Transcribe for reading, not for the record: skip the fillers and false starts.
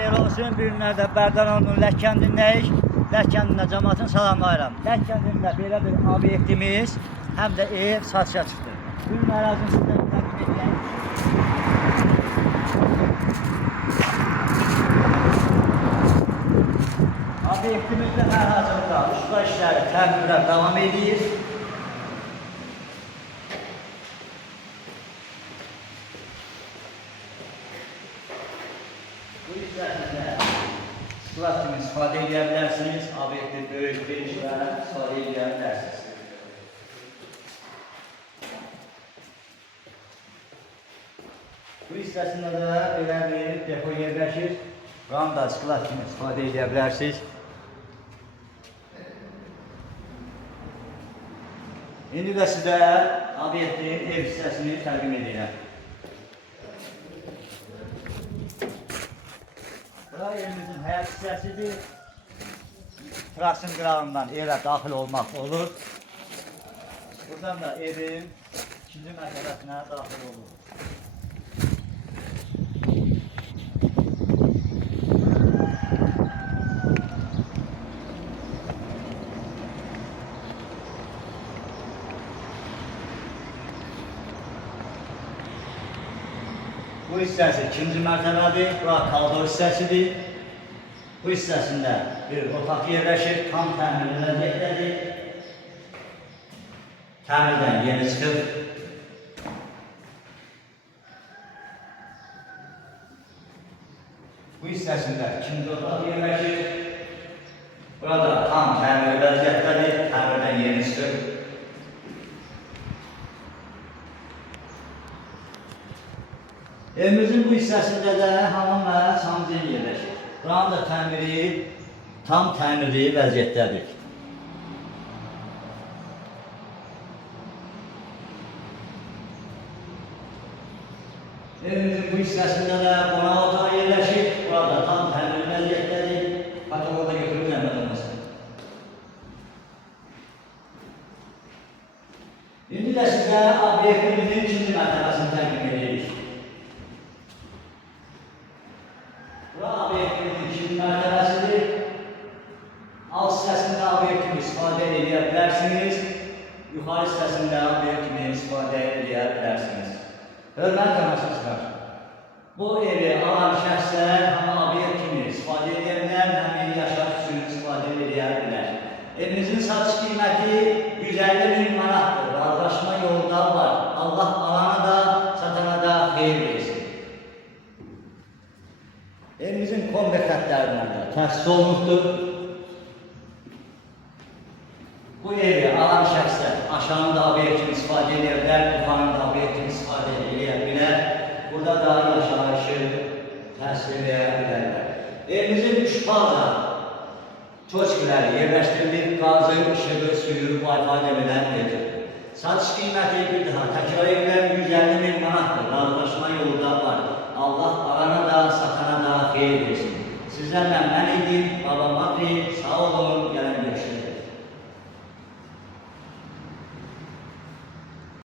xeyir olsun. Bir günlərdə Bərdəranın Lək kəndindəyik. Lək kəndində cəmaatını salamlayıram. Lək kəndində belə bir obyektimiz, həm də ev satışa çıxdı. Bu gün ərazini sizə təqdim edək. Obyektimizdə hal-hazırda usta işləri təmirlə davam edir. Bu hissəsində sklat kimi istifadə edə bilərsiniz. Obyekti böyük bir işlərə istifadə edə bilərsiniz. Bu hissəsində də belə bir depo yerləşir. Buranı da sklat kimi istifadə edə bilərsiniz. İndi də sizə obyektin ev hissəsini təqdim edirəm. Bura evimizin həyat hissəsidir. Terasın qırağından evə daxil olmaq olur. Buradan da evin ikinci mərtəbəsinə daxil olur. Bu hissəsi ikinci mərtəbədir, bura koridor hissəsidir. Bu hissəsində bir otaq yerləşir, tam təmirli vəziyyətdədir. Təmirdən yeni çıxıb. Bu hissəsində ikinci otaq yerləşir. Burada tam təmirli vəziyyətdədir, təmirdən yeni çıxıb. Evimizin bu hissəsində də hamam və sanitariya yerləşir. Buranın da təmiri tam təmirli vəziyyətdədir. Evimizin bu hissəsində də qonaq otağı yerləşir. Burada tam təmirli vəziyyətdədir. Kataloqda götürüb zəhmət olmasın. İndi də sizə obyektimizin ikinci mərtəbəsini təqdim edirik. Bura obyektimizin ikinci mərtəbəsidir. Alt hissəsində obyektimi istifadə edə bilərsiniz. Yuxarı hissəsində obyektimi istifadə edə bilərsiniz. Hörmətli tamaşaçılar, bu evi alan şəxslər həm obyekt kimi istifadə edə bilər, həm ev yaşayış üçün istifadə edə bilər. Evimizin satış qiyməti 150.000 manatdır. Razılaşma yolunda var. Allah alana da, satana da xeyir versin. Evimizin kombi xətlərindən də təsis olunubdur. Bu evi alan şəxslər aşağıda obyekt kimi istifadə edə bilər, yuxarıda obyekt kimi istifadə edə bilər. Burada da yaşayışı təsis edə bilərlər. Evimizin 3 faza çoçkiləri yerləşdirilib, qazı, işığı, suyu, Wi-Fi demələr mevcuddur. Satış qiyməti bir daha təkrar edilən 150.000 manatdır. Razılaşma yolunda var. Allah alana da, satana da xeyir versin. Sizlərlə mən idim, Baba Makri, sağ olun.